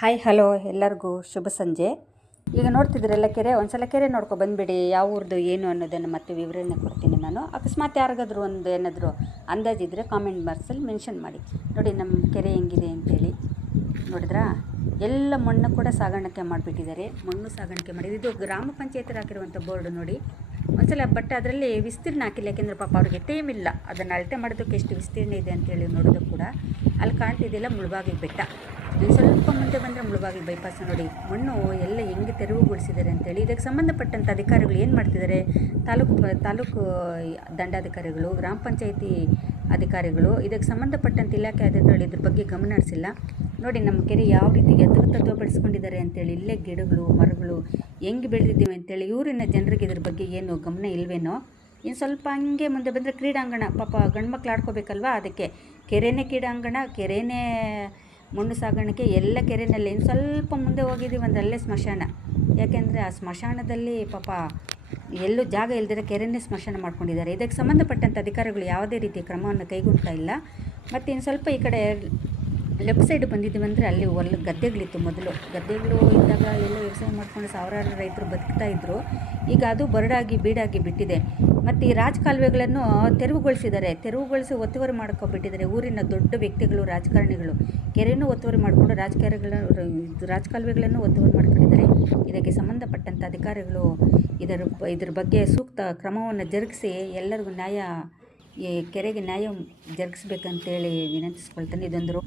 Hi hello ಎಲ್ಲರಿಗೂ ಶುಭ ಸಂಜೆ. ಈಗ ನೋಡ್ತಿದ್ದೀರಲ್ಲ ಕೆರೆ, ಒಂದ್ಸಲ ಕೆರೆ ನೋಡ್ಕೊ ಬಂದುಬಿಡಿ. ಯಾವ ಊರ್ದು ಏನು ಅನ್ನೋದನ್ನು ಮತ್ತೆ ವಿವರಣೆ ಕೊಡ್ತೀನಿ ನಾನು. ಅಕಸ್ಮಾತ್ ಯಾರಿಗಾದ್ರೂ ಒಂದು ಏನಾದರೂ ಅಂದಾಜಿದ್ರೆ ಕಾಮೆಂಟ್ ಬಾಕ್ಸಲ್ಲಿ ಮೆನ್ಷನ್ ಮಾಡಿ. ನೋಡಿ ನಮ್ಮ ಕೆರೆ ಹೆಂಗಿದೆ ಅಂತೇಳಿ ನೋಡಿದ್ರಾ. ಎಲ್ಲ ಮಣ್ಣು ಕೂಡ ಸಾಗಾಣಿಕೆ ಮಾಡಿಬಿಟ್ಟಿದ್ದಾರೆ. ಮಣ್ಣು ಸಾಗಾಣಿಕೆ ಮಾಡಿದ್ದು ಇದು ಗ್ರಾಮ ಪಂಚಾಯತ್ ಹಾಕಿರುವಂಥ ಬೋರ್ಡು ನೋಡಿ. ಒಂದ್ಸಲ ಬಟ್ ಅದರಲ್ಲಿ ವಿಸ್ತೀರ್ಣ ಹಾಕಿಲ್ಲ, ಯಾಕೆಂದರೆ ಪಾಪ ಅವ್ರಿಗೆ ಟೈಮ್ ಇಲ್ಲ ಅದನ್ನು ಅಳತೆ ಮಾಡೋದಕ್ಕೆ ಎಷ್ಟು ವಿಸ್ತೀರ್ಣ ಇದೆ ಅಂತೇಳಿ ನೋಡೋದು ಕೂಡ. ಅಲ್ಲಿ ಕಾಣ್ತಿದ್ದಿಲ್ಲ ಮುಳುಬಾಗಿಲು ಬೆಟ್ಟ. ಇನ್ನು ಸ್ವಲ್ಪ ಮುಂದೆ ಬಂದರೆ ಮುಳುಬಾಗಿಲು ಬೈಪಾಸ್ ನೋಡಿ. ಮಣ್ಣು ಎಲ್ಲ ಹೆಂಗೆ ತೆರವುಗೊಳಿಸಿದ್ದಾರೆ ಅಂತೇಳಿ. ಇದಕ್ಕೆ ಸಂಬಂಧಪಟ್ಟಂಥ ಅಧಿಕಾರಿಗಳು ಏನು ಮಾಡ್ತಿದ್ದಾರೆ, ತಾಲೂಕು ದಂಡಾಧಿಕಾರಿಗಳು, ಗ್ರಾಮ ಪಂಚಾಯತಿ ಅಧಿಕಾರಿಗಳು, ಇದಕ್ಕೆ ಸಂಬಂಧಪಟ್ಟಂಥ ಇಲಾಖೆ ಅಧಿಕಾರಿಗಳು ಇದ್ರ ಬಗ್ಗೆ ಗಮನ ಹರಿಸಿಲ್ಲ ನೋಡಿ. ನಮ್ಮ ಕೆರೆ ಯಾವ ರೀತಿ ಎತ್ತರತತ್ವ ಬೆಳೆಸ್ಕೊಂಡಿದ್ದಾರೆ ಅಂತೇಳಿ. ಇಲ್ಲೇ ಗಿಡಗಳು ಮರಗಳು ಹೆಂಗೆ ಬೆಳೆದಿದ್ದೀವಿ ಅಂತೇಳಿ. ಊರಿನ ಜನರಿಗೆ ಇದ್ರ ಬಗ್ಗೆ ಏನು ಗಮನ ಇಲ್ವೇನೋ. ಇನ್ನು ಸ್ವಲ್ಪ ಹಂಗೆ ಮುಂದೆ ಬಂದರೆ ಕ್ರೀಡಾಂಗಣ, ಪಾಪ ಗಂಡು ಮಕ್ಳು ಆಡ್ಕೋಬೇಕಲ್ವ, ಅದಕ್ಕೆ ಕೆರೆನೇ ಕ್ರೀಡಾಂಗಣ, ಕೆರೆನೇ ಮಣ್ಣು ಸಾಗಾಣಿಕೆ, ಎಲ್ಲ ಕೆರೆಯಲ್ಲಿ. ಇನ್ನು ಸ್ವಲ್ಪ ಮುಂದೆ ಹೋಗಿದ್ದೀವಿ ಅಂದರೆ ಅಲ್ಲೇ ಸ್ಮಶಾನ. ಯಾಕೆಂದರೆ ಆ ಸ್ಮಶಾನದಲ್ಲಿ ಪಾಪ ಎಲ್ಲೂ ಜಾಗ ಇಲ್ದಿರ ಕೆರೆನೇ ಸ್ಮಶಾನ ಮಾಡ್ಕೊಂಡಿದ್ದಾರೆ. ಇದಕ್ಕೆ ಸಂಬಂಧಪಟ್ಟಂಥ ಅಧಿಕಾರಿಗಳು ಯಾವುದೇ ರೀತಿಯ ಕ್ರಮವನ್ನು ಕೈಗೊಳ್ತಾ ಇಲ್ಲ. ಮತ್ತು ಇನ್ನು ಸ್ವಲ್ಪ ಈ ಕಡೆ ಲೆಫ್ಟ್ ಸೈಡ್ ಬಂದಿದ್ದೀವಿ ಅಂದರೆ ಅಲ್ಲಿ ಗದ್ದೆಗಳಿತ್ತು. ಮೊದಲು ಗದ್ದೆಗಳು ಇದ್ದಾಗ ಎಲ್ಲ ವ್ಯವಸಾಯ ಮಾಡ್ಕೊಂಡು ಸಾವಿರಾರು ರೈತರು ಬದುಕ್ತಾಯಿದ್ರು. ಈಗ ಅದು ಬರಡಾಗಿ ಬೀಡಾಗಿ ಬಿಟ್ಟಿದೆ. ಮತ್ತು ಈ ರಾಜಕಾಲುವೆಗಳನ್ನು ತೆರವುಗೊಳಿಸಿದ್ದಾರೆ. ತೆರವುಗೊಳಿಸಿ ಒತ್ತುವರಿ ಮಾಡ್ಕೊಬಿಟ್ಟಿದ್ದಾರೆ ಊರಿನ ದೊಡ್ಡ ವ್ಯಕ್ತಿಗಳು, ರಾಜಕಾರಣಿಗಳು. ಕೆರೆನೂ ಒತ್ತುವರಿ ಮಾಡಿಕೊಂಡು ರಾಜಕಾಲುವೆಗಳನ್ನು ಒತ್ತುವರಿ ಮಾಡ್ಕೊಂಡಿದ್ದಾರೆ. ಇದಕ್ಕೆ ಸಂಬಂಧಪಟ್ಟಂಥ ಅಧಿಕಾರಿಗಳು ಇದರ ಬಗ್ಗೆ ಸೂಕ್ತ ಕ್ರಮವನ್ನು ಜರುಗಿಸಿ ಎಲ್ಲರಿಗೂ ನ್ಯಾಯ, ಈ ಕೆರೆಗೆ ನ್ಯಾಯ ಜರುಗಿಸ್ಬೇಕಂತೇಳಿ ವಿನಂತಿಸ್ಕೊಳ್ತಾನೆ. ಇದೊಂದು